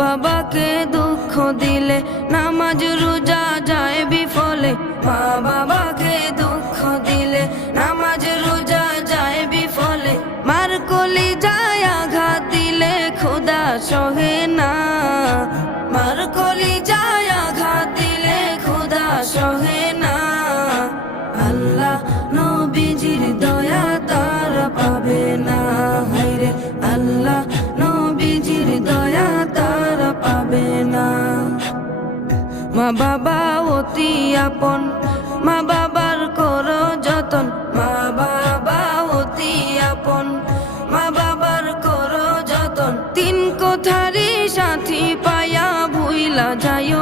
বাবাকে দুঃখ দিলে নামাজ রোজা যায় বিফলে। মা বাবাকে দুঃখ দিলে নামাজ রোজা যায় বিফলে। মার কলিজায় আঘাত দিলে খোদা সহে না। মার কলিজায় আঘাত দিলে খোদা সহে না। আল্লাহ নবীজির দয়া তারা পাবে না। হায়রে আল্লাহ নবীজির দয়া তারা পাবে না। মা বাবা অতি আপন, মা বাবার করো যতন। মা বাবা অতি আপন, মা বাবার করো যতন। তিন কোঠারি সাথী পায়া ভুইলা যায়